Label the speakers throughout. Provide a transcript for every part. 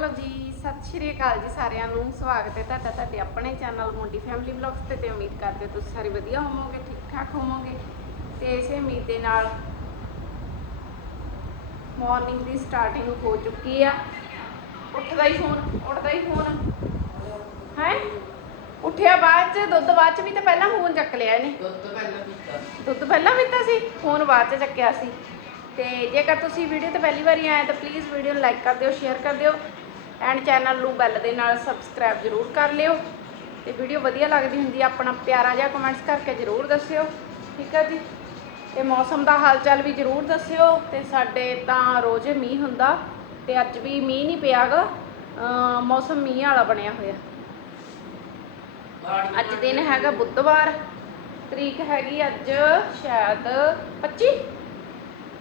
Speaker 1: Hello ਜੀ ਸਤਿ ਸ਼੍ਰੀ ਅਕਾਲ ਜੀ ਸਾਰਿਆਂ ਨੂੰ। ਸਵਾਗਤ ਹੈ ਤੁਹਾਡਾ ਤੁਹਾਡੇ ਆਪਣੇ ਚੈਨਲ ਮੁੰਡੀ ਫੈਮਿਲੀ ਵਲੌਗਸ ਤੇ ਤੇ ਉਮੀਦ ਕਰਦੇ ਹਾਂ ਤੁਸੀਂ ਸਾਰੇ ਵਧੀਆ ਹੋਵੋਗੇ ਠੀਕ ਠਾਕ ਹੋਵੋਗੇ। ਤੇ ਇਸੇ ਉਮੀਦ ਦੇ ਨਾਲ ਮਾਰਨਿੰਗ ਦੀ ਸਟਾਰਟਿੰਗ ਹੋ ਚੁੱਕੀ ਆ। ਉੱਠਦਾ ਹੀ ਫੋਨ ਉੱਠਦਾ ਹੀ ਫੋਨ। ਹੈ? ਉੱਠਿਆ ਬਾਅਦ ਚ ਦੁੱਧ ਬਾਅਦ ਚ ਵੀ ਤਾਂ ਪਹਿਲਾਂ ਫੋਨ ਚੱਕ ਲਿਆ ਇਹਨੇ।
Speaker 2: ਦੁੱਧ ਪਹਿਲਾਂ ਪੀਤਾ।
Speaker 1: ਦੁੱਧ ਪਹਿਲਾਂ ਪੀਤਾ ਸੀ ਫੋਨ ਬਾਅਦ ਚ ਚੱਕਿਆ ਸੀ। ਤੇ ਜੇਕਰ ਤੁਸੀਂ ਵੀਡੀਓ ਤੇ ਪਹਿਲੀ ਵਾਰੀ ਆਏ ਤਾਂ ਪਲੀਜ਼ ਵੀਡੀਓ ਨੂੰ ਲਾਈਕ ਕਰ ਦਿਓ ਸ਼ੇਅਰ ਕਰ ਦਿਓ। ਐਂਡ ਚੈਨਲ ਨੂੰ ਬੈਲ ਦੇ ਨਾਲ ਸਬਸਕ੍ਰਾਈਬ ਜ਼ਰੂਰ ਕਰ ਲਿਓ। ਤੇ ਵੀਡੀਓ ਵਧੀਆ ਲੱਗਦੀ ਹੁੰਦੀ ਆ, ਆਪਣਾ ਪਿਆਰਾ ਜਿਹਾ ਕਮੈਂਟਸ ਕਰਕੇ ਜ਼ਰੂਰ ਦੱਸਿਓ। ਠੀਕ ਹੈ ਜੀ? ਤੇ ਮੌਸਮ ਦਾ ਹਾਲ ਚਾਲ ਵੀ ਜ਼ਰੂਰ ਦੱਸਿਓ। ਤੇ ਸਾਡੇ ਤਾਂ ਰੋਜ਼ ਮੀਂਹ ਹੁੰਦਾ, ਤੇ ਅੱਜ ਵੀ ਮੀਂਹ ਨਹੀਂ ਪਿਆਗਾ। ਮੌਸਮ ਮੀਂਹ ਵਾਲਾ ਬਣਿਆ ਹੋਇਆ। ਅੱਜ ਦਿਨ ਹੈਗਾ ਬੁੱਧਵਾਰ, ਤਰੀਕ ਹੈਗੀ ਅੱਜ ਸ਼ਾਇਦ 25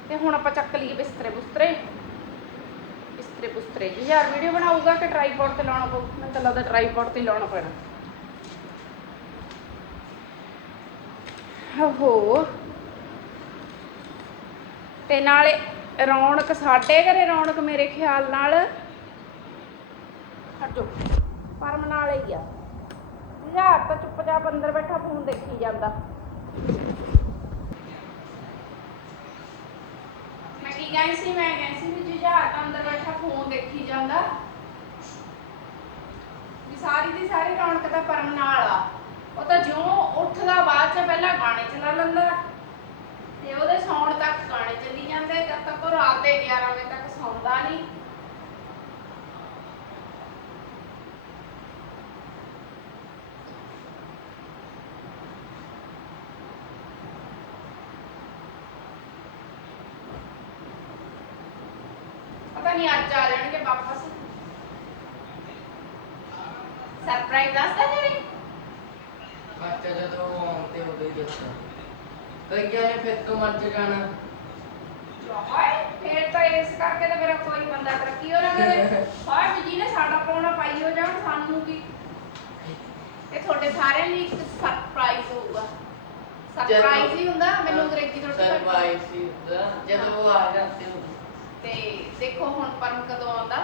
Speaker 1: ਤੇ ਹੁਣ ਆਪਾਂ ਚੱਕ ਲਈਏ ਬਿਸਤਰੇ ਬੁਸਤਰੇ ਬਿਸਤਰੇ ਬੁਸਤਰੇ ਜੀ ਯਾਰ ਵੀਡੀਓ ਬਣਾਊਗਾ ਕਿ ਟ੍ਰਾਈਪੋਡ ਤੇ ਲਾਉਣਾ ਪਊ? ਮੈਨੂੰ ਤਾਂ ਲੱਗਦਾ ਟ੍ਰਾਈਪੋਡ ਤੇ ਲਾਉਣਾ ਪੈਣਾ। ਹੋ। ਤੇ ਨਾਲੇ ਰੌਣਕ, ਸਾਡੇ ਘਰੇ ਰੌਣਕ ਮੇਰੇ ਖਿਆਲ ਨਾਲ ਹਟੋ ਪਰਮ ਨਾਲ ਹੀ ਆ। ਯਾਰ ਤਾਂ ਚੁੱਪਚਾਪ ਅੰਦਰ ਬੈਠਾ, ਫੋਨ ਦੇਖੀ ਜਾਂਦਾ ਮੈਂ ਕੀ ਗਈ ਸੀ ਮੈਂ ਗਈ ਸੀ ਵੀ ਜੁਝਾਰ ਤਾਂ ਅੰਦਰ ਬੈਠਾ ਫੋਨ ਦੇਖੀ ਜਾਂਦਾ। ਵੀ ਸਾਰੀ ਦੀ ਸਾਰੀ ਰੌਣਕ ਤਾਂ ਪਰਮ ਨਾਲ ਆ। ਉਹ ਤਾਂ ਜਿਉਂ ਉੱਠਦਾ ਬਾਅਦ ਚ ਪਹਿਲਾਂ ਗਾਣੇ ਚਲਾ ਲੈਂਦਾ ਤੇ ਉਹਦੇ ਸੌਣ ਤੱਕ ਗਾਣੇ ਚੱਲੀ ਜਾਂਦੇ ਜਦ ਤੱਕ ਉਹ ਰਾਤ ਦੇ 11 ਵਜੇ ਤੱਕ ਸੌਂਦਾ ਨਹੀਂ। ਪਤਾ ਨਹੀਂ ਅੱਜ ਆ ਜਾਣਗੇ ਵਾਪਸ। ਸਰਪ੍ਰਾਈਜ਼ ਦੱਸਦਾ ਤੇਰੇ?
Speaker 2: ਬੱਚਾ ਜਦੋਂ ਆਉਂਦੇ ਉਦੋਂ ਹੀ ਦੱਸਦਾ ਕਈਆਂ ਨੇ ਫਿਰ ਤੋਂ ਮਰ ਜਾਣਾ।
Speaker 1: ਹਾਏ ਫੇਰ ਤਾਂ ਇਸ ਕਰਕੇ ਤਾਂ ਮੇਰਾ ਕੋਈ ਬੰਦਾ ਤਰੱਕੀ ਹੋ ਨਾ ਕਰੇ ਹਾਏ ਵੀ ਜਿਹਨੇ ਸਾਡਾ ਪਾਉਣਾ ਪਾਈ ਹੋ ਜਾਣ ਸਾਨੂੰ ਕੀ? ਇਹ ਤੁਹਾਡੇ ਸਾਰਿਆਂ ਲਈ ਇੱਕ ਸਰਪ੍ਰਾਈਜ਼ ਹੋਊਗਾ। ਸਰਪ੍ਰਾਈਜ਼ ਹੀ ਹੁੰਦਾ ਮੈਨੂੰ ਅੰਗਰੇਜ਼ੀ ਥੋੜੀ
Speaker 2: ਸਰਵਾਈਵ ਸੀ ਉਹਦਾ ਜਦੋਂ ਉਹ ਆ ਜਾਂਦੇ ਉਦੋਂ।
Speaker 1: ਤੇ ਦੇਖੋ ਹੁਣ ਪਰਮ ਕਦੋਂ ਆਉਂਦਾ।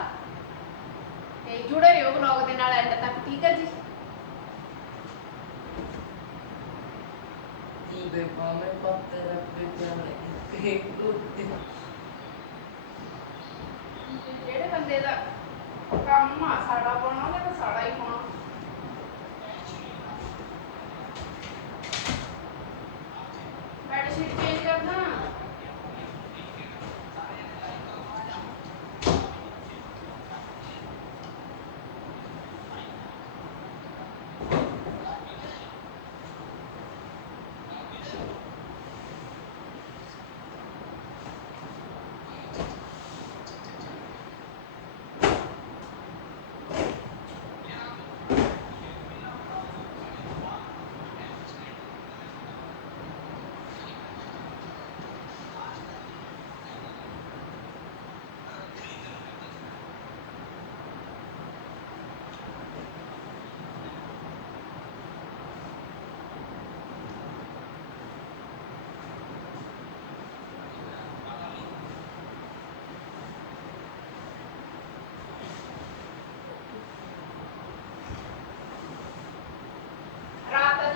Speaker 1: ਤੇ ਜੁੜੇ ਰਹੋ ਵਲੌਗ ਦੇ ਨਾਲ ਐਂਡ ਤੱਕ ਠੀਕ ਹੈ ਜੀ?
Speaker 2: ਬੇ ਪਾਵੇਂ ਪੱਤੇ ਰੱਖੇ ਜਾਣੇ ਤੇ। ਕੁੱਤੇ
Speaker 1: ਜਿਹੜੇ ਬੰਦੇ ਦਾ ਕੰਮ ਆ ਸਾੜਾ ਪਾਉਣਾ ਉਹਨੇ ਤਾਂ ਸਾੜਾ ਹੀ ਪਾਉਣਾ। ਬੈਡ ਸ਼ੀਟ ਚੇਂਜ ਕਰਨਾ।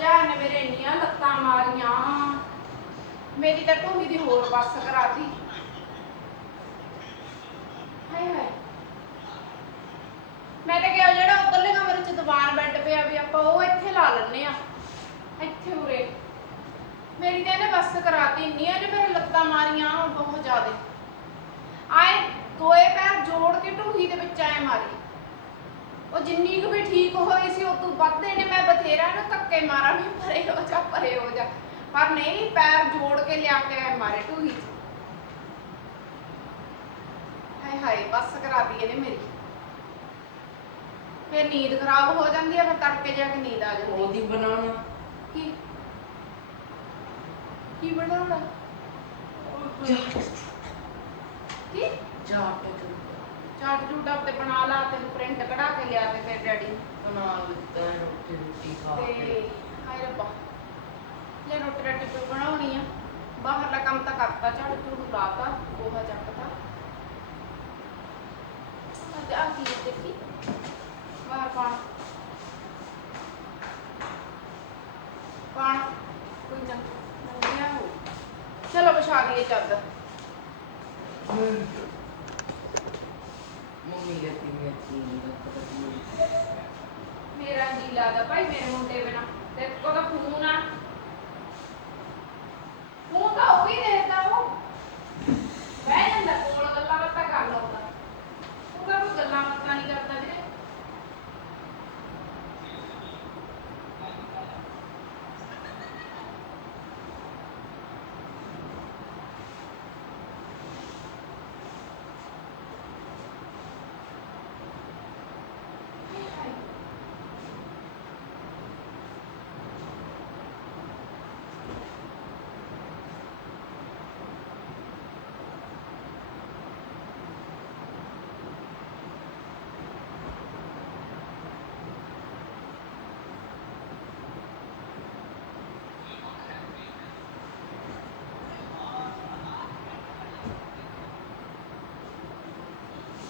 Speaker 1: ਰਾਤ ਨੇ ਮੇਰੇ ਇੰਨੀਆਂ ਲੱਤਾਂ ਮਾਰੀਆਂ। ਮੇਰੀ ਤਾਂ ਢੂਹੀ ਦੀ ਹੋਰ ਬੱਸ ਕਰਾਤੀ ਹਾਏ ਹਾਏ ਮੈਂ ਤਾਂ ਕਿਹਾ ਜਿਹੜਾ ਉਧਰਲੇ ਕਮਰੇ 'ਚ ਦੀਵਾਨ ਬੈੱਡ ਪਿਆ ਵੀ ਆਪਾਂ ਉਹ ਇੱਥੇ ਲਾ ਲੈਣੇ ਆ ਇੱਥੇ ਉਰੇ ਮੇਰੀ ਤਾਂ ਇਹਨੇ ਬੱਸ ਕਰਾਤੀ ਇੰਨੀਆਂ ਨੇ ਮੇਰੇ ਲੱਤਾਂ ਮਾਰੀਆਂ ਬਹੁਤ ਜ਼ਿਆਦੇ ਆਏ ਦੋਏ ਪੈਰ ਜੋੜ ਕੇ ਢੂਹੀ ਦੇ ਵਿੱਚ ਆਏ ਮਾਰੀ ਉਹ ਜਿੰਨੀ ਕੁ ਵੀ ਠੀਕ ਹੋਈ ਸੀ ਉਹ ਤੋਂ ਵੱਧ ਇਹਨੇ ਮੈਂ ਬਥੇਰਾ ਨੂੰ ਧੱਕੇ ਮਾਰਾਂ ਵੀ ਪਰੇ ਹੋ ਜਾ ਪਰੇ ਹੋ ਜਾ। ਪਰ ਨਹੀਂ ਪੈਰ ਜੋੜ ਕੇ ਲਿਆ ਕੇ ਐ ਮਾਰੇ ਢੂਹੀ ਹਾਏ ਹਾਏ ਬੱਸ ਕਰਾਤੀ ਇਹਨੇ ਮੇਰੀ। ਫਿਰ ਨੀਂਦ ਖਰਾਬ ਹੋ ਜਾਂਦੀ ਹੈ ਫਿਰ ਤੜਕੇ ਜਾ ਕੇ ਨੀਂਦ ਆ ਜਾਂਦੀ ਹੈ।
Speaker 2: ਉਹਦੀ ਬਣਾਉਣਾ?
Speaker 1: ਕੀ? ਕੀ ਬਣਾਉਣਾ? ਕੀ?
Speaker 2: ਚਾਟ
Speaker 1: ਚਾਟ ਚੂਟ ਆਪੇ ਬਣਾ ਲਾ ਤੇ ਪ੍ਰਿੰਟ ਕਢਾ ਕੇ ਲਿਆ ਤੇ ਫਿਰ ਡੈਡੀ
Speaker 2: ਬਣਾ ਲਿੱਤਾ ਹੈ ਰੋਟੀ ਰੋਟੀ ਖਾ
Speaker 1: ਤੇ
Speaker 2: ਕੇ।
Speaker 1: ਹਾਏ ਰੱਬਾ ਲੈ ਰੋਟੀ ਰਾਟੀ ਬਣਾਉਣੀ ਆ ਬਾਹਰਲਾ ਕੰਮ ਤਾਂ ਕਰਤਾ ਝਾੜੂ ਝੂੜੂ ਲਾਤਾ ਗੋਹਾ ਚੱਕਤਾ ਅੱਜ ਆ ਕੀ ਹੈ ਦੇ ਚੱਦ
Speaker 2: ਮੰਮੀ ਲੱਗੀ ਮੈਂ ਚੀਨੀ ਦਾ ਪਤਾ ਨਹੀਂ
Speaker 1: ਮੇਰਾ ਜੀ ਲੱਗਦਾ ਭਾਈ ਮੇਰੇ ਮੁੰਡੇ ਬਿਨਾ ਤੇ ਕੋਦਾ ਫੋਨ ਆ ਫੋਨ ਤਾਂ ਉਹ ਵੀ ਦੇਖਦਾ ਉਹ ਬਹਿ ਜਾਂਦਾ ਕੋਲ ਗੱਲਾਂ ਬਾਤਾਂ ਕਰ ਲਉਂਦਾ ਉਹ ਤਾਂ ਕੋਈ ਗੱਲਾਂ ਬਾਤਾਂ ਨਹੀਂ ਕਰਦਾ ਵੀਰੇ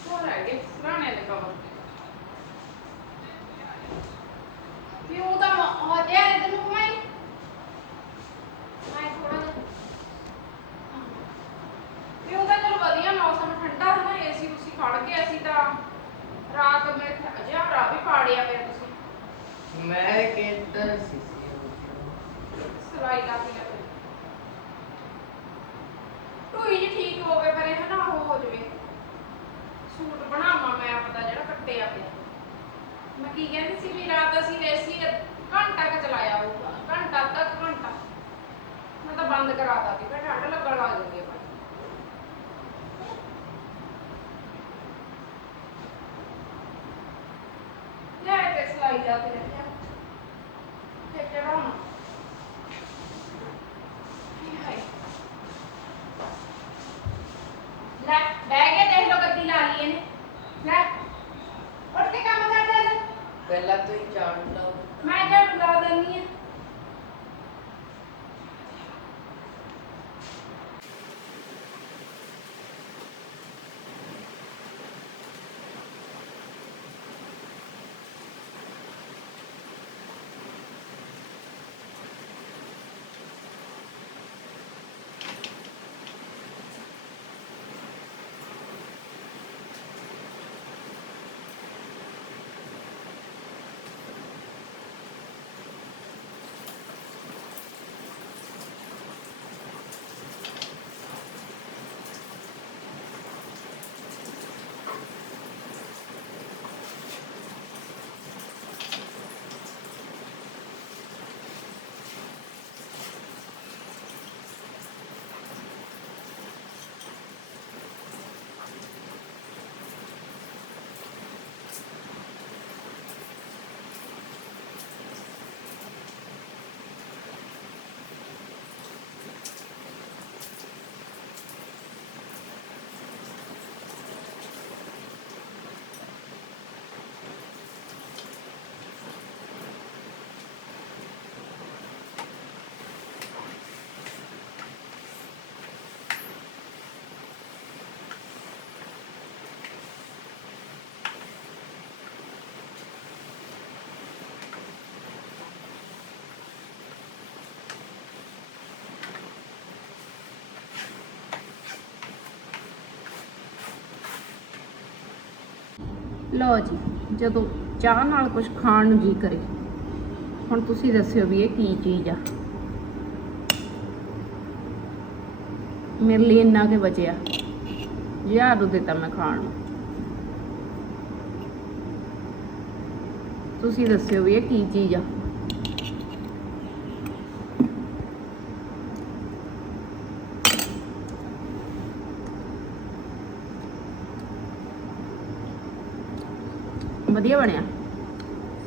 Speaker 1: ਹੋਰ ਹੈਗੇ ਪੁਰਾਣੇ ਦੇ ਕਵਰ ਵੀ ਉਹ ਤਾਂ ਹੋ ਗਿਆ ਇਹ ਤੈਨੂੰ ਕਮਾਈ ਮੈਂ ਥੋੜਾ ਜਿਹਾ ਵੀ ਉਹ ਤਾਂ ਚਲੋ ਵਧੀਆ ਮੌਸਮ ਠੰਡਾ ਹੈ ਨਾ ਏਸੀ ਤੁਸੀਂ ਖੜ ਕੇ ਅਸੀਂ ਤਾਂ ਰਾਤ ਮੇਰੇ ਖਿਆਲ ਜਿਹਾ ਰਾਤ ਵੀ ਪਾੜਿਆ ਪਿਆ ਤੁਸੀਂ
Speaker 2: ਮੈਂ ਕਿੱਧਰ ਸੀ ਸੀ
Speaker 1: ਸਲਾਈ ਲਾ ਕੇ ਲੱਗੇ ਟੂਈ ਜੀ ਠੀਕ ਹੋ ਗਏ ਪਰ ਇਹ ਨਾ ਉਹ ਹੋ ਜਵੇ ਸੂਟ ਬਣਾਵਾਂ ਮੈਂ ਆਪਦਾ ਜਿਹੜਾ ਕੱਟਿਆ ਪਿਆ ਮੈਂ ਕੀ ਕਹਿੰਦੀ ਸੀ ਵੀ ਰਾਤ ਅਸੀਂ ਏਸੀ ਘੰਟਾ ਕ ਚਲਾਇਆ ਹੋਊਗਾ। ਘੰਟਾ ਤੱਕ ਘੰਟਾ। ਮੈਂ ਤਾਂ ਬੰਦ ਕਰਾਤਾ ਸੀ, ਫਿਰ ਠੰਡ ਲੱਗਣ ਲੱਗ ਜਾਂਦੀ ਹੈ ਲੈ ਤੇ ਸਲਾਈ ਲਾ ਕੇ ਰੱਖਿਆ ਤੇ ਚੜਾਉਣਾ ਹਾਏ ਲੈ ਬਹਿ ਕੇ ਦੇਖ ਲੋ ਗੱਦੀ ਲਾ ਲਈ ਇਹਨੇ ਲੈ ਉੱਠ ਕੇ ਕੰਮ ਕਰ ਦੇ ਲੈ।
Speaker 2: ਤੁਸੀਂ ਝਾੜੂ ਲਾਓ।
Speaker 1: ਮੈਂ ਝਾੜੂ ਲਾ ਦਿੰਦੀ ਆ ਲਓ ਜੀ, ਜਦੋਂ ਚਾਹ ਨਾਲ ਕੁਝ ਖਾਣ ਨੂੰ ਜੀ ਕਰੇ, ਹੁਣ ਤੁਸੀਂ ਦੱਸਿਓ ਵੀ ਇਹ ਕੀ ਚੀਜ਼ ਆ। ਮੇਰੇ ਲਈ ਇੰਨਾ ਕੇ ਬਚਿਆ ਯਾਰ ਉਹਦੇ ਦਿੱਤਾ ਮੈਂ ਖਾਣ ਨੂੰ। ਤੁਸੀਂ ਦੱਸਿਓ ਵੀ ਇਹ ਕੀ ਚੀਜ਼ ਆ। ਵਧੀਆ ਬਣਿਆ।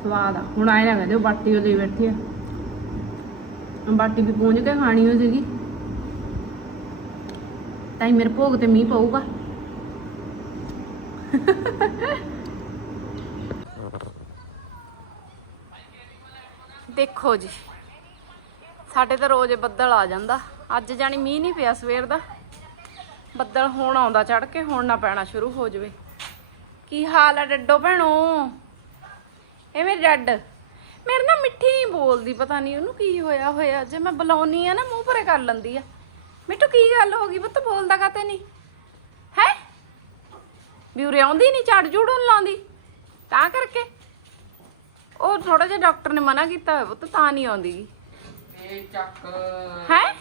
Speaker 1: ਸਵਾਦ ਆ। ਹੁਣ ਆਏ ਨਾ ਕਹਿੰਦੇ ਬਾਟੀ ਉਹਦੇ ਬੈਠੇ ਆ। ਬਾਟੀ ਵੀ ਪੂੰਝ ਕੇ ਖਾਣੀ ਹੋ ਸੀਗੀ ਤਾਂ ਮੇਰੇ ਭੋਗ ਤੇ ਮੀਂਹ ਪਊਗਾ। ਦੇਖੋ ਜੀ, ਸਾਡੇ ਤਾਂ ਰੋਜ਼ ਬੱਦਲ ਆ ਜਾਂਦਾ। ਅੱਜ ਜਾਣੀ ਮੀਂਹ ਨਹੀਂ ਪਿਆ ਸਵੇਰ ਦਾ। ਬੱਦਲ ਹੁਣ ਆਉਂਦਾ ਚੜ ਕੇ ਹੁਣ ਨਾ ਪੈਣਾ ਸ਼ੁਰੂ ਹੋ ਜਾਵੇ। ਕੀ ਹਾਲ ਆ ਡੱਡੋ ਭੈਣੋ? ਇਹ ਮੇਰੀ ਡੱਡ। ਮੇਰੇ ਨਾਲ ਮਿੱਠੀ ਨਹੀਂ ਬੋਲਦੀ ਪਤਾ ਨਹੀਂ ਉਹਨੂੰ ਕੀ ਹੋਇਆ ਹੋਇਆ। ਜੇ ਮੈਂ ਬੁਲਾਉਣੀ ਆ ਨਾ ਮੂੰਹ ਭਰੇ ਕਰ ਲੈਂਦੀ ਆ। ਮਿੱਟੂ ਕੀ ਗੱਲ ਹੋ ਗਈ ਪੁੱਤ? ਬੋਲਦਾ ਕਾਤੇ ਨਹੀਂ? ਹੈ? ਵੀ ਉਰੇ ਆਉਂਦੀ ਨਹੀਂ ਝਾੜ ਝੂੜਨ ਲਾਉਂਦੀ? ਤਾਂ ਕਰਕੇ। ਉਹ ਥੋੜਾ ਜਿਹਾ ਡਾਕਟਰ ਨੇ ਮਨਾ ਕੀਤਾ ਹੋਇਆ ਪੁੱਤ ਤਾਂ ਨਹੀਂ ਆਉਂਦੀ।
Speaker 2: ਇਹ ਚੱਕ।
Speaker 1: ਹੈ?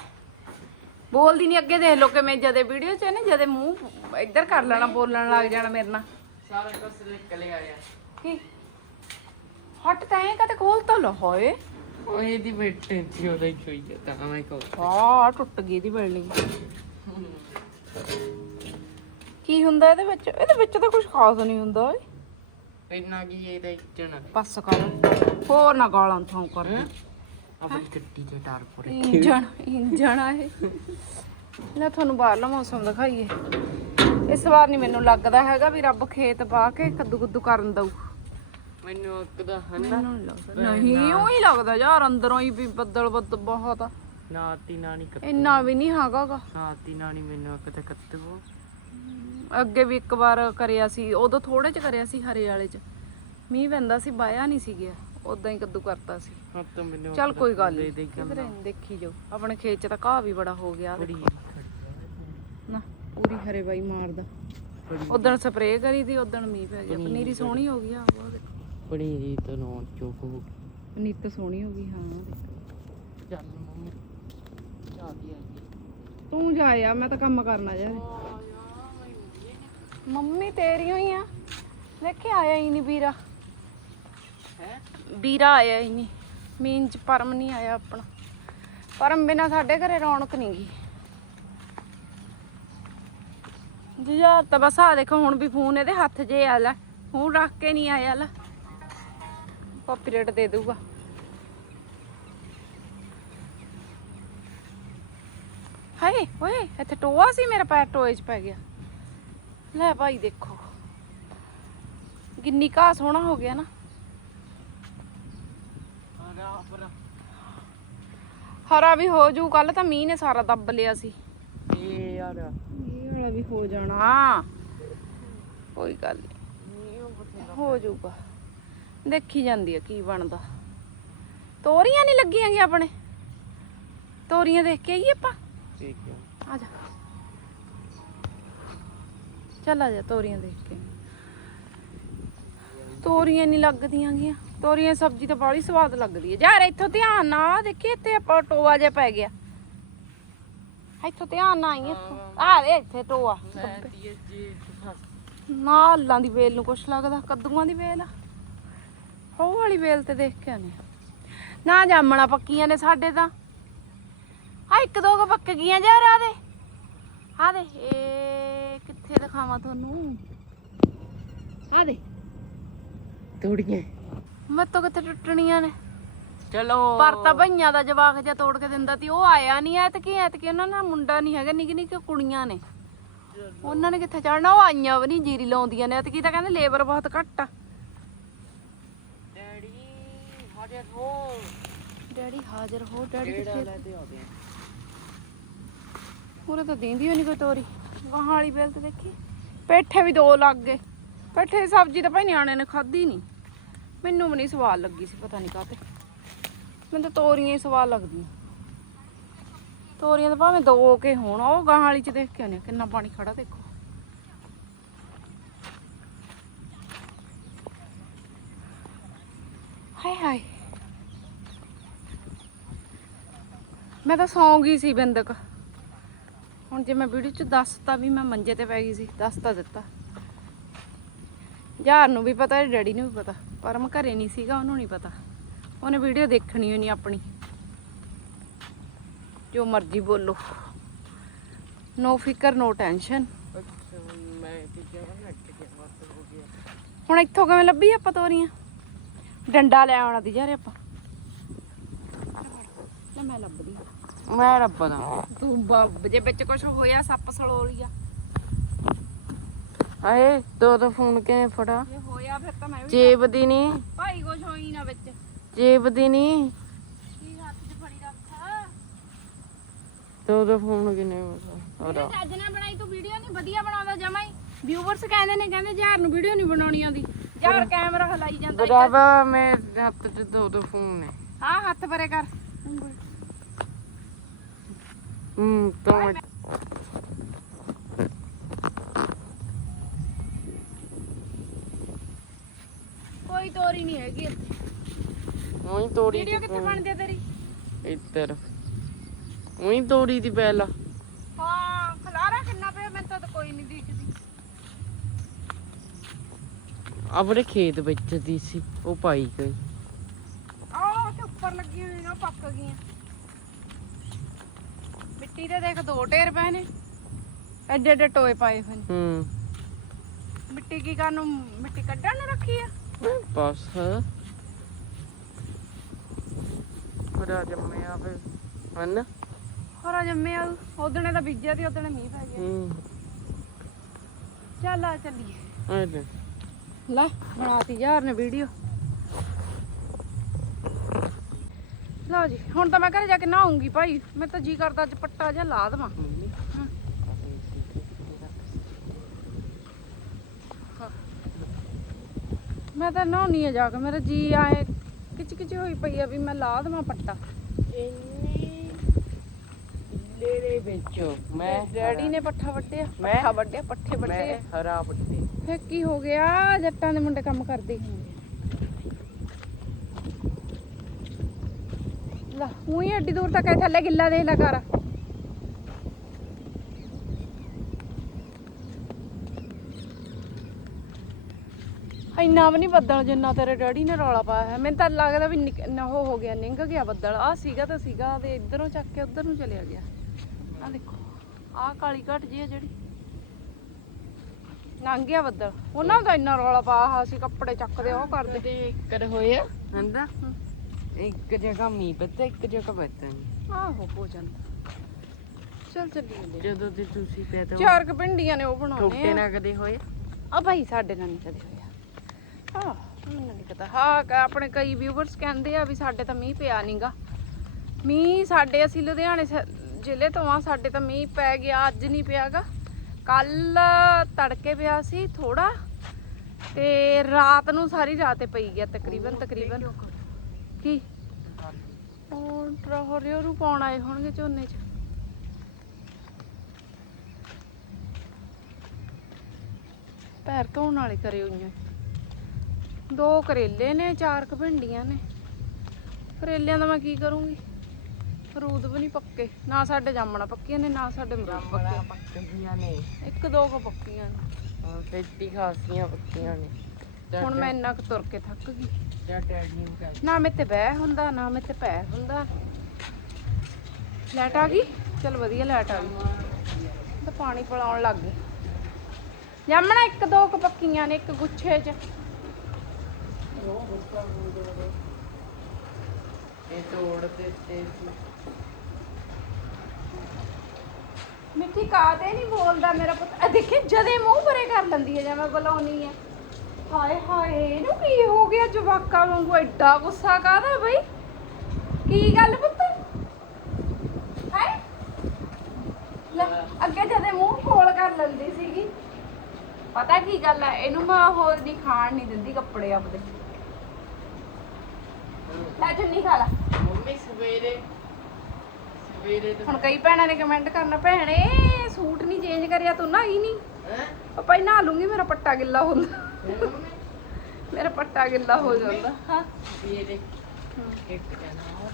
Speaker 1: ਬੋਲਦੀ ਨਹੀਂ ਅੱਗੇ ਦੇਖ ਲੋ ਕਿ ਮੈਂ ਜਦੇ ਵੀਡੀਓ 'ਚ ਨੇ ਜਦੇ ਮੂੰਹ ਇੱਧਰ ਕਰ ਲੈਣਾ ਬੋਲਣ ਲੱਗ ਜਾਣਾ ਮੇਰੇ ਨਾਲ।
Speaker 2: ਸਾਰਾ ਕੁਝ ਨਿਕਲ ਆਇਆ
Speaker 1: ਕੀ? ਹਟ ਤਾਂ ਐ ਕਦੇ ਖੋਲ ਤਾਂ ਲੋ ਹੋਏ।
Speaker 2: ਉਹ ਇਹਦੀ ਬੈਠੇ ਸੀ ਉਹਦਾ ਹੀ ਹੋਈ ਤਾਂ ਮੈਂ ਕਹੋ
Speaker 1: ਆ ਟੁੱਟ ਗਈ ਦੀ ਬਿਲਡਿੰਗ। ਕੀ ਹੁੰਦਾ ਇਹਦੇ ਵਿੱਚ? ਇਹਦੇ ਵਿੱਚ ਤਾਂ ਕੁਝ ਖਾਸ ਨਹੀਂ ਹੁੰਦਾ ਓਏ।
Speaker 2: ਇੰਨਾ ਕੀ ਇਹਦਾ ਇੱਟਣਾ
Speaker 1: ਬਸ ਕਰ। ਹੋਰ ਨਾ ਗਾਲਾਂ ਥਾਂ ਕਰ।
Speaker 2: ਆਪਣੀ ਗੱਡੀ ਦੇ ਟਾਰ ਪਰ।
Speaker 1: ਇੰਜਣ ਇੰਜਣ ਆ ਇਹ। ਲੈ ਤੁਹਾਨੂੰ ਬਾਹਰਲਾ ਮੌਸਮ ਦਿਖਾਈਏ। ਇਸ ਵਾਰ ਨਹੀਂ ਮੈਨੂੰ ਲੱਗਦਾ ਹੈਗਾ ਵੀ ਰੱਬ ਖੇਤ ਪਾ ਕੇ ਕੱਦੂ ਕੁੱਦੂ ਕਰਨ ਦਊ।
Speaker 2: ਮੈਨੂੰ ਅੱਕਦਾ
Speaker 1: ਲੱਗਦਾ। ਨਹੀਂ ਉਹ ਹੀ ਲੱਗਦਾ ਯਾਰ ਅੰਦਰੋਂ ਹੀ ਵੀ ਬੱਦਲ ਬੱਦ ਬਹੁਤ ਆ।
Speaker 2: ਨਾ ਤੀ ਨਾ ਨਹੀਂ ਕੱਤ
Speaker 1: ਇੰਨਾ ਵੀ ਨਹੀਂ ਹੈਗਾ ਗਾ
Speaker 2: ਨਾ ਤੀ ਨਾ ਨਹੀਂ ਮੈਨੂੰ ਅੱਕਦਾ ਕੱਤਵੋ
Speaker 1: ਅੱਗੇ ਵੀ ਇੱਕ ਵਾਰ ਕਰਿਆ ਸੀ ਉਦੋਂ ਥੋੜੇ ਚ ਕਰਿਆ ਸੀ ਹਰੇ ਵਾਲੇ ਚ। ਮੀਂਹ ਪੈਂਦਾ ਸੀ ਬਾਇਆ ਨਹੀਂ ਸੀ ਗਿਆ ਉਦਾਂ ਹੀ ਕੱਦੂ ਕਰਤਾ ਸੀ।
Speaker 2: ਹਾਂ ਤਾਂ ਮੈਨੂੰ
Speaker 1: ਚੱਲ ਕੋਈ ਗੱਲ ਨਹੀਂ ਦੇਖੀ ਜਾਓ। ਆਪਣੇ ਖੇਤ ਚ ਤਾਂ ਘਾਹ ਵੀ ਬੜਾ ਹੋ ਗਿਆ।
Speaker 2: ਬੜੀ
Speaker 1: ਪੂਰੀ ਹਰੇ ਬਾਈ ਮਾਰਦਾ। ਉਦੋਂ ਸਪਰੇਅ ਕਰੀ ਦੀ ਉਦੋਂ ਮੀਂਹ ਪੈ ਗਿਆ। ਪਨੀਰੀ ਸੋਹਣੀ ਹੋ ਗਈ ਆ ਉਹ ਦੇਖੋ।
Speaker 2: ਜੀ ਤਾਂ ਨੌਂ ਚੋਕ। ਹੋ ਗਈ
Speaker 1: ਪਨੀਰ ਤਾਂ ਸੋਹਣੀ ਹੋ ਗਈ ਹਾਂ ਦੇਖੋ।
Speaker 2: ਚੱਲ ਮੰਮੀ ਚਾਹਦੀ ਆ
Speaker 1: ਤੂੰ ਜਾ ਆ ਮੈਂ ਤਾਂ ਕੰਮ ਕਰਨਾ ਯਾਰ ਮੰਮੀ ਤੇਰੀਆਂ ਹੀ ਆ। ਦੇਖੇ ਆਇਆ ਹੀ ਨਹੀਂ ਵੀਰਾ।
Speaker 2: ਹੈ?
Speaker 1: ਵੀਰਾ ਆਇਆ ਹੀ ਨਹੀਂ। ਮੀਨ ਚ ਪਰਮ ਨਹੀਂ ਆਇਆ ਆਪਣਾ। ਪਰਮ ਬਿਨਾ ਸਾਡੇ ਘਰੇ ਰੌਣਕ ਨਹੀਂ ਗਈ ਯਾਰ ਤਾਂ ਬਸ ਆ ਦੇਖੋ ਹੁਣ ਵੀ ਫੋਨ ਇਹਦੇ ਹੱਥ 'ਚ ਆ ਲੈ। ਫੋਨ ਰੱਖ ਕੇ ਨਹੀਂ ਆਇਆ ਲੈ। ਕਾਪੀਰਾਈਟ ਦੇ ਦੂਗਾ ਹਾਏ, ਓਏ, ਇੱਥੇ ਟੋਆ ਸੀ, ਮੇਰਾ ਪੈਰ ਟੋਏ 'ਚ ਪੈ ਗਿਆ। ਲੈ ਭਾਈ ਦੇਖੋ। ਕਿੰਨੀ ਘਾਹ ਸੋਹਣਾ ਹੋ ਗਿਆ ਨਾ। ਹਰਾ ਵੀ ਹੋ ਜੂ ਕੱਲ ਤਾਂ ਮੀਂਹ ਨੇ ਸਾਰਾ ਦੱਬ ਲਿਆ ਸੀ।
Speaker 2: ਇਹ ਯਾਰ
Speaker 1: ਵਾਲਾ ਵੀ ਹੋ ਜਾਣਾ। ਕੋਈ ਗੱਲ ਨਹੀਂ ਹੋ ਜਾਊਗਾ। ਦੇਖੀ ਜਾਂਦੀ ਆ ਕੀ ਬਣਦਾ। ਤੋਰੀਆਂ ਨਹੀਂ ਲੱਗੀਆਂ ਗੀਆਂ ਆਪਣੇ? ਤੋਰੀਆਂ ਦੇਖ ਕੇ ਆਈਏ ਆਪਾਂ?
Speaker 2: ਠੀਕ ਹੈ
Speaker 1: ਆ ਜਾ। ਚੱਲ ਆ ਜਾ ਤੋਰੀਆਂ ਦੇਖ ਕੇ। ਤੋਰੀਆਂ ਨਹੀਂ ਲੱਗਦੀਆਂ ਗੀਆਂ। ਤੋਰੀਆਂ ਸਬਜ਼ੀ ਤਾਂ ਬੜੀ ਸਵਾਦ ਲੱਗਦੀ ਹੈ ਯਾਰ ਇੱਥੋਂ ਧਿਆਨ ਨਾਲ ਆਹ ਦੇਖੀ ਇੱਥੇ ਆਪਾਂ ਟੋਆ ਜਿਹਾ ਪੈ ਗਿਆ। ਇੱਥੋਂ ਧਿਆਨ ਨਾਲ ਆਈ ਇੱਥੋਂ। ਆ ਦੇ ਇੱਥੇ ਟੋਆ ਨਾਲਾਂ ਦੀ ਵੇਲ ਨੂੰ ਕੁਛ ਲੱਗਦਾ ਕੱਦੂਆਂ ਦੀ ਵੇਲ ਉਹ ਵਾਲੀ ਵੇਲ ਤੇ ਦੇਖ ਕੇ ਆਨੇ ਨਾ ਜਾਮਣਾ ਪੱਕੀਆਂ ਨੇ ਸਾਡੇ ਤਾਂ। ਆ ਇੱਕ ਦੋ ਕੁ ਪੱਕ ਗਈਆਂ ਯਾਰ ਆ ਦੇ। ਆ ਦੇ ਇਹ ਕਿੱਥੇ ਦਿਖਾਵਾਂ ਤੁਹਾਨੂੰ? ਆ ਦੇ।
Speaker 2: ਤੋੜੀਆਂ।
Speaker 1: ਮੈਂ ਤੋਂ ਕਿੱਥੇ ਟੁੱਟਣੀਆਂ ਨੇ?
Speaker 2: ਚਲੋ।
Speaker 1: ਪਰ ਤਾਂ ਭਈਆਂ ਦਾ ਜਵਾਕ ਜਿਹਾ ਤੋੜ ਕੇ ਦਿੰਦਾ ਤੀ ਉਹ ਆਇਆ ਨਹੀਂ ਐਤਕੀ ਐਤਕੀ ਉਹਨਾਂ ਨਾਲ ਮੁੰਡਾ ਨਹੀਂ ਹੈਗਾ ਨਿੱਕੀ ਨਿੱਕੀ ਕੁੜੀਆਂ ਨੇ। ਉਹਨਾਂ ਨੇ ਕਿੱਥੇ ਚੜਨਾ ਉਹ ਆਈਆਂ ਵੀ ਨਹੀਂ ਜੀਰੀ ਲਾਉਂਦੀਆਂ ਨੇ ਐਤਕੀ ਤਾਂ ਕਹਿੰਦੇ ਲੇਬਰ ਬਹੁਤ ਘੱਟ ਆ।
Speaker 2: ਡੈਡੀ ਹਾਜ਼ਰ ਹੋ।
Speaker 1: ਡੈਡੀ ਹਾਜ਼ਰ ਹੋ ਡੈਡੀ ਕਿੱਥੇ?
Speaker 2: ਲੈ ਤੇ ਆਉਂਦੇ ਆ?
Speaker 1: ਪੂਰੇ ਤਾਂ ਦਿੰਦੀ ਹੋਣੀ ਕੋਈ ਤੋਰੀ। ਗਾਹਾਂ ਵਾਲੀ ਬੇਲ ਤੇ ਦੇਖੀ। ਪੇਠੇ ਵੀ ਦੋ ਲੱਗ ਗਏ। ਪੇਠੇ ਸਬਜ਼ੀ ਤਾਂ ਭਾਈ ਨਿਆਣੇ ਨੇ ਖਾਧੀ ਨਹੀਂ ਮੈਨੂੰ ਵੀ ਨਹੀਂ ਸਵਾਦ ਲੱਗੀ ਸੀ ਪਤਾ ਨਹੀਂ ਕਾਤੇ ਮੈਨੂੰ ਤਾਂ ਤੋਰੀਆਂ ਹੀ ਸਵਾਦ ਲੱਗਦੀਆਂ। ਤੋਰੀਆਂ ਤਾਂ ਭਾਵੇਂ ਦੋ ਕੇ ਹੋਣ, ਉਹ ਗਾਹਾਂ ਵਾਲੀ ਚ ਦੇਖ ਕੇ ਆਨੇ ਕਿੰਨਾ ਪਾਣੀ ਖੜਾ ਦੇਖੋ। ਹਾਏ ਹਾਏ। ਮੈਂ ਤਾਂ ਸੌਂ ਗਈ ਸੀ ਬਿੰਦਕ। ਹੁਣ ਜੇ ਮੈਂ ਵੀਡੀਓ ਚ ਦੱਸਤਾ ਵੀ ਮੈਂ ਮੰਜੇ ਤੇ ਪੈ ਗਈ ਸੀ, ਦੱਸ ਤਾਂ ਦਿੱਤਾ। ਯਾਰ ਨੂੰ ਵੀ ਪਤਾ, ਡੈਡੀ ਨੂੰ ਵੀ ਪਤਾ, ਪਰ ਮੈਂ ਘਰੇ ਨਹੀਂ ਸੀਗਾ, ਉਹਨੂੰ ਨਹੀਂ ਪਤਾ। ਉਹਨੇ ਵੀਡੀਓ ਦੇਖਣੀ ਨਹੀਂ ਆਪਣੀ। ਜੋ ਮਰਜ਼ੀ ਬੋਲੋ। ਨੋ ਫਿਕਰ ਨੋ ਟੈਨਸ਼ਨ
Speaker 2: ਅੱਛਾ ਮੈਂ ਕੀ ਕਿਹਾ ਨੱਟ ਕੇ ਬਸ ਹੋ ਗਿਆ।
Speaker 1: ਹੁਣ ਇੱਥੋਂ ਕਿਵੇਂ ਲੱਭੀ ਆਪਾਂ ਤੋਰੀਆਂ? ਡੰਡਾ ਲੈ ਆਉਣਾ ਦੀ ਯਾਰ ਆਪਾਂ। ਲੈ ਮੈਂ ਲੱਭਦੀ।
Speaker 2: ਮੈਂ ਰੱਬ ਦਾ
Speaker 1: ਤੂੰ ਬ- ਜੇ ਵਿੱਚ ਕੁਝ ਹੋਇਆ ਸੱਪ ਸਲੋਲੀਆ
Speaker 2: ਆਏ ਦੋ ਦੋ ਫੋਨ ਕਿਵੇਂ ਫੜਾ?
Speaker 1: ਜੇ ਹੋਇਆ ਫਿਰ ਤਾਂ ਮੈਂ ਵੀ
Speaker 2: ਜੇਬ ਦੀ ਨਹੀਂ
Speaker 1: ਭਾਈ ਕੁਝ ਹੋਈ ਨਾ ਵਿੱਚ।
Speaker 2: ਜੇਬ ਦੀ ਨਹੀਂ
Speaker 1: ਕੀ ਹੱਥ 'ਚ ਫੜੀ ਰੱਖ?
Speaker 2: ਦੋ ਦੋ ਫੋਨ ਕਿਨੇ ਹੋਰ
Speaker 1: ਚੱਜ ਨਾਲ ਬਣਾਈ ਤੂੰ ਵੀਡੀਓ ਨਹੀਂ ਵਧੀਆ ਬਣਾਉਂਦਾ ਜਮਾ ਹੀ। ਵਿਊਵਰਸ ਕਹਿੰਦੇ ਨੇ ਕਹਿੰਦੇ ਯਾਰ ਨੂੰ ਵੀਡੀਓ ਨਹੀਂ ਬਣਾਉਣੀ ਆਉਂਦੀ। ਯਾਰ ਕੈਮਰਾ ਹਲਾਈ ਜਾਂਦਾ।
Speaker 2: ਬਰਾਬਰ ਮੇਰੇ ਹੱਥ 'ਚ ਦੋ ਦੋ ਫੋਨ ਨੇ।
Speaker 1: ਹਾਂ ਹੱਥ ਪਰੇ ਕਰ।
Speaker 2: ਹੂੰ ਤਾਂ
Speaker 1: ਕੋਈ ਤੋਰੀ ਨਹੀਂ ਹੈਗੀ ਇੱਥੇ।
Speaker 2: ਉਹੀ ਤੋੜੀ
Speaker 1: ਵੀਡੀਓ ਕਿੱਥੇ ਬਣਦੀ ਆ ਤੇਰੀ?
Speaker 2: ਇੱਧਰ। ਉਹੀ ਤੋੜੀ ਦੀ ਪਹਿਲਾਂ
Speaker 1: ਹਾਂ ਖਲਾਰਾ ਕਿੰਨਾ ਪਿਆ ਮੈਨੂੰ ਤਾਂ ਕੋਈ ਨਹੀਂ ਦਿਖਦੀ।
Speaker 2: ਆਪਣੇ ਖੇਤ ਵਿੱਚ ਦੀ ਸੀ ਉਹ ਪਾਈ ਗਈ।
Speaker 1: ਆਹ ਤੇ ਉੱਪਰ ਲੱਗੀ ਹੋਈ ਨਾ ਪੱਕ ਗਈਆਂ ਮਿੱਟੀ ਦੇ ਦੇਖ ਦੋ ਢੇਰ ਪਏ ਨੇ। ਐਡੇ ਐਡੇ ਟੋਏ ਪਾਏ ਹੋਏ ਨੇ।
Speaker 2: ਹੂੰ।
Speaker 1: ਮਿੱਟੀ ਕੀ ਕਰਨ ਨੂੰ ਮਿੱਟੀ ਕੱਢਣ ਨੂੰ ਰੱਖੀ ਆ?
Speaker 2: ਬਸ। ਪੂਰਾ ਜੰਮਿਆ ਵੇ ਹਨ?
Speaker 1: ਹਰਾ ਜੰਮਿਆ ਉਦਣੇ ਤਾਂ ਬੀਜਿਆ ਤੇ ਉਦਣੇ ਮੀਂਹ ਪੈ ਗਿਆ।
Speaker 2: ਹੂੰ।
Speaker 1: ਚੱਲ ਆ ਚੱਲੀਏ।
Speaker 2: ਐਡੇ
Speaker 1: ਲੈ। ਬਣਾਤੀ ਯਾਰ ਨੇ ਵੀਡੀਓ। ਲਓ ਜੀ ਹੁਣ ਤਾਂ ਮੈਂ ਘਰੇ ਜਾ ਕੇ ਨਹਾਉਂਗੀ ਭਾਈ। ਮੈਂ ਤਾਂ ਜੀ ਕਰਦਾ ਅੱਜ ਪੱਟਾ ਜਿਹਾ ਲਾ ਦੇਵਾਂ। ਮੈਂ ਤਾਂ ਨਹਾਉਣੀ ਆ ਜਾ ਕੇ। ਮੇਰਾ ਜੀ ਆਏ ਕਿਚ ਹੋਈ ਪਈ ਆ ਵੀ ਮੈਂ ਲਾ ਦੇਵਾਂ ਪੱਟਾ।
Speaker 2: ਇੰਨੀ ਕਿੱਲੇ ਦੇ ਵਿੱਚ ਮੈਂ
Speaker 1: ਡੈਡੀ ਨੇ ਪੱਠਾ ਵੱਢਿਆ
Speaker 2: ਮੈਂ-
Speaker 1: ਪੱਠਾ ਵੱਢਿਆ ਪੱਠੇ ਵੱਢੇ
Speaker 2: ਮੈਂ
Speaker 1: ਆ।
Speaker 2: ਹਰਾ ਬੱਟੇ
Speaker 1: ਫੇਰ ਕੀ ਹੋ ਗਿਆ? ਜੱਟਾਂ ਦੇ ਮੁੰਡੇ ਕੰਮ ਕਰਦੇ ਹੀ ਹੁੰਦੇ ਲਾ ਉਹੀ ਐਡੀ ਦੂਰ ਤੱਕ ਇਹ ਥੱਲੇ ਗਿੱਲਾ ਦੇਖ ਲਾ ਕਰ ਇੰਨਾ ਵੀ ਨਹੀਂ ਬੱਦਲ ਜਿੰਨਾ ਤੇਰੇ ਡੈਡੀ ਨੇ ਰੌਲਾ ਪਾਇਆ ਹੈ ਮੈਨੂੰ ਤਾਂ ਲੱਗਦਾ ਵੀ ਨਿਕ- ਨਾ ਉਹ ਹੋ ਗਿਆ ਨਿੰਗ ਗਿਆ ਬੱਦਲ। ਆ ਸੀਗਾ ਤਾਂ ਸੀਗਾ ਤੇ ਇਧਰੋਂ ਚੱਕ ਕੇ ਉਧਰ ਨੂੰ ਚਲਿਆ ਗਿਆ। ਆ ਦੇਖੋ ਆ ਕਾਲੀ ਘਟ ਜੀ ਆ ਜਿਹੜੀ। ਲੰਘ ਗਿਆ ਬੱਦਲ। ਉਹਨਾਂ ਦਾ ਇੰਨਾ ਰੌਲਾ ਪਾਇਆ ਹੋਇਆ ਸੀ ਕੱਪੜੇ ਚੱਕਦੇ ਉਹ ਕਰਦੇ।
Speaker 2: ਕਦੇ ਇੱਕਰ ਹੋਇਆ ਹੰਦਾ? ਇੱਕ ਜਗ੍ਹਾ ਮੀਂਹ ਪਤਾ ਇੱਕ ਜਗ੍ਹਾ ਪਤਾ ਨਹੀਂ
Speaker 1: ਆਹੋ ਹੋ ਜਾਂਦਾ। ਚੱਲ ਚੱਲੀ ਜਾਂਦੇ
Speaker 2: ਤੇ ਤੁਸੀਂ ਪੈਦਾ
Speaker 1: ਚਾਰ ਕ ਪਿੰਡੀਆਂ ਨੇ ਉਹ ਬਣਾਉਣੇ
Speaker 2: ਟੋਟੇ
Speaker 1: ਆ।
Speaker 2: ਨਾ ਕਦੇ ਹੋਏ?
Speaker 1: ਆ ਭਾਈ ਸਾਡੇ ਨਾਲ ਨਹੀਂ ਕਦੇ ਹੋਇਆ ਹਾਂ। ਮੈਨੂੰ ਨਹੀਂ ਪਤਾ ਹਾਂ ਆਪਣੇ ਕਈ ਵਿਊਵਰਸ ਕਹਿੰਦੇ ਆ ਵੀ ਸਾਡੇ ਤਾਂ ਮੀਂਹ ਪਿਆ ਨਹੀਂਗਾ ਮੀਂਹ ਸਾਡੇ, ਅਸੀਂ ਲੁਧਿਆਣੇ ਜ਼ਿਲ੍ਹੇ ਤੋਂ ਆ, ਸਾਡੇ ਤਾਂ ਮੀਂਹ ਪੈ ਗਿਆ, ਅੱਜ ਨਹੀਂ ਪਿਆਗਾ। ਕੱਲ ਤੜਕੇ ਪਿਆ ਸੀ ਥੋੜਾ ਤੇ ਰਾਤ ਨੂੰ ਸਾਰੀ ਰਾਤ ਪਈ ਗਿਆ ਤਕਰੀਬਨ ਤਕਰੀਬਨ। ਕੀ? ਉਹ ਟਰਹਰਿਓ ਨੂੰ ਪਾਉਣ ਆਏ ਹੋਣਗੇ ਝੋਨੇ 'ਚ। ਪੈਰ ਧੋਣ ਵਾਲੇ ਕਰੇ ਹੋਈਆਂ ਦੋ ਕਰੇਲੇ ਨੇ ਚਾਰ ਕੁ ਭਿੰਡੀਆਂ ਨੇ। ਕਰੇਲਿਆਂ ਦਾ ਮੈਂ ਕੀ ਕਰੂੰਗੀ? ਫਰੂਦ ਵੀ ਨਹੀਂ ਪੱਕੇ। ਨਾ ਸਾਡੇ ਜਾਮਣਾ ਪੱਕੀਆਂ ਨੇ ਨਾ ਸਾਡੇ ਅਮਰੂਦ
Speaker 2: ਬੜਾ
Speaker 1: ਪੱਕੇ
Speaker 2: ਪੱਕੀਆਂ ਨੇ।
Speaker 1: ਇੱਕ ਦੋ ਕੁ ਪੱਕੀਆਂ ਨੇ।
Speaker 2: ਫੇਟੀ ਖਾਸੀਆਂ ਪੱਕੀਆਂ ਨੇ।
Speaker 1: ਹੁਣ ਮੈਂ ਇੰਨਾ ਕੁ ਤੁਰ ਕੇ ਥੱਕ ਗਈ।
Speaker 2: ਜਾਂ ਡੈਡੀ ਨੂੰ ਕਹਿ
Speaker 1: ਨਾ ਮੇਰੇ ਤੇ ਬਹਿ ਹੁੰਦਾ ਨਾ ਮੇਰੇ ਤੇ ਪੈਰ ਹੁੰਦਾ। ਲਾਈਟ ਆ ਗਈ? ਚਲ ਵਧੀਆ ਲਾਈਟ ਆ ਗਈ। ਤਾਂ ਪਾਣੀ ਪਿਲਾਉਣ ਲੱਗ ਗਈ। ਜਾਮਣਾ ਇੱਕ ਦੋ ਕੁ ਪੱਕੀਆਂ ਨੇ ਇੱਕ ਗੁੱਛੇ 'ਚ।
Speaker 2: ਇਹ ਤੋੜ ਦਿੱਤੇ ਸੀ।
Speaker 1: ਮਿੱਠੀ ਕਾਦੇ ਨਹੀਂ ਬੋਲਦਾ ਮੇਰਾ ਪੁੱਤ? ਆ ਦੇਖੀ, ਜਦੇ ਮੂੰਹ ਪਰੇ ਕਰ ਲੈਂਦੀ ਹੈ, ਜਿਵੇਂ ਬੁਲਾਉਣੀ ਹੈ। ਹਾਏ ਹਾਏ, ਇਹਨੂੰ ਕੀ ਹੋ ਗਿਆ ਜਵਾਕਾਂ ਵਾਂਗੂ? ਐਡਾ ਗੁੱਸਾ ਕਾਦਾ ਬਈ? ਕੀ ਗੱਲ ਪੁੱਤ? ਹੈ? ਲੈ, ਅੱਗੇ ਜਦੇ ਮੂੰਹ ਖੋਲ ਕਰ ਲੈਂਦੀ ਸੀਗੀ। ਪਤਾ ਕੀ ਗੱਲ ਹੈ? ਇਹਨੂੰ ਮੈਂ ਹੋਰ ਨਹੀਂ ਖਾਣ ਨਹੀਂ ਦਿੰਦੀ, ਕੱਪੜੇ ਆਪਦੇ। ਲੈ ਚੁੰਨੀ ਖਾ ਲੈ।
Speaker 2: ਮੰਮੀ ਸਵੇਰੇ ਸਵੇਰੇ
Speaker 1: ਹੁਣ ਕਈ ਭੈਣਾਂ ਨੇ ਕਮੈਂਟ ਕਰਨਾ ਭੈਣੇ ਸੂਟ ਨਹੀਂ ਚੇਂਜ ਕਰਿਆ ਤੂੰ ਨਹਾਈ ਨਹੀਂ
Speaker 2: ਹੈ?
Speaker 1: ਪਾਪਾ ਹੀ ਨਹਾ ਲੂੰਗੀ ਮੇਰਾ ਪੱਟਾ ਗਿੱਲਾ ਹੁੰਦਾ ਮੇਰਾ ਪੱਟਾ ਗਿੱਲਾ ਹੋ ਜਾਂਦਾ। ਹਾਂ।
Speaker 2: ਸਵੇਰੇ ਇੱਕ ਜਣਾ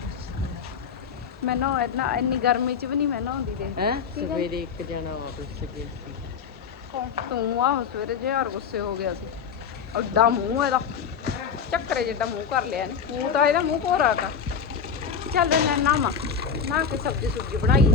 Speaker 1: ਮੈਂ ਨਾ ਇੰਨਾ ਇੰਨੀ ਗਰਮੀ ਚ ਵੀ ਨਹੀਂ ਮੈਂ ਨਹਾਉਂਦੀ ਦੇ
Speaker 2: ਹੈ?
Speaker 1: ਹੈ।
Speaker 2: ਸਵੇਰੇ ਇੱਕ ਜਣਾ ਵਾਪਸ ਗਿਆ ਸੀ
Speaker 1: ਕੌਣ? ਤੂੰ ਆ ਸਵੇਰੇ ਜੇ ਹਰ ਗੁੱਸੇ ਹੋ ਗਿਆ ਸੀ। ਅੱਡਾ ਮੂੰਹ ਇਹਦਾ। ਚੱਕਰੇ ਜਿੱਦਾਂ ਮੂੰਹ ਕਰ ਲਿਆ ਨੇ ਮੂੰਹ ਤਾਂ ਇਹਦਾ ਮੂੰਹ ਕੋਰਾ ਕਾ ਚੱਲ ਨਾ ਨਾ ਨਾ ਕੇ ਸਬਜ਼ੀ ਸੁਬਜ਼ੀ ਬਣਾਈ।